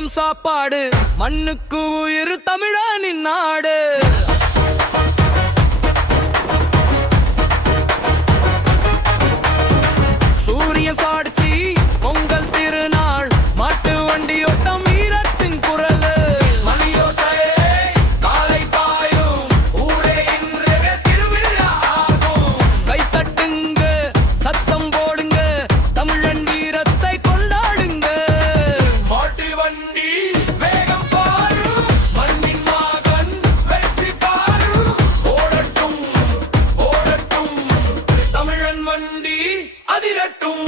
நேரம் சாப்பாடு மண்ணுக்கு உயிர் தமிழனின் நாடு. சூரியன் சாட்சி பொங்கல் திருநாள் மாட்டு வண்டியோட்டம் வீரத்தின் குரல் காலை பாயும் ஊரே இன்று திருவிழா ஆகும். கைத்தட்டுங்க சத்தம் போடுங்க தமிழன் வீரத்தை கொண்டாடுங்க. மாட்டு வண்டி வேகம் பாரு மண்ணின் மகன் வெற்றி பாரு. ஓடட்டும் ஓடட்டும் தமிழன் வண்டி அதிரட்டும்.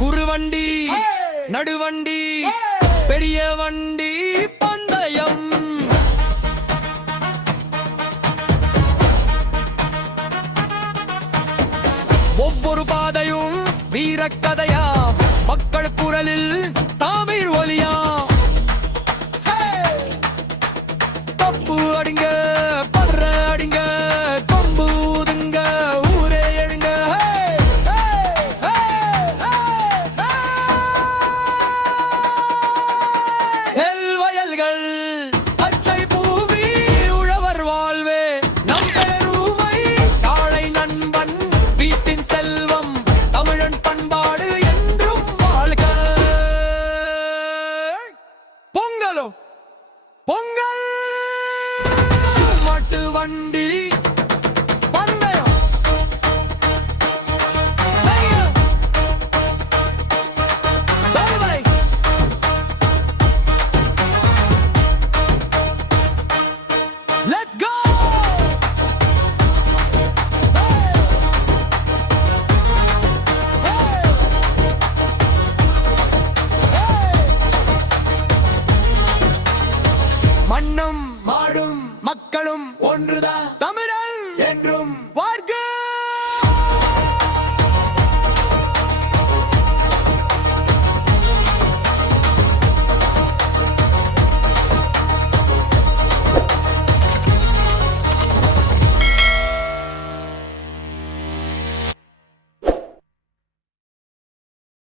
குறுவண்டி நடுவண்டி பெரிய வண்டி பந்தயம். ஒவ்வொரு பாதையும் வீரக்கதையா மக்கள் குரலில் தமிழ் ஒலியா.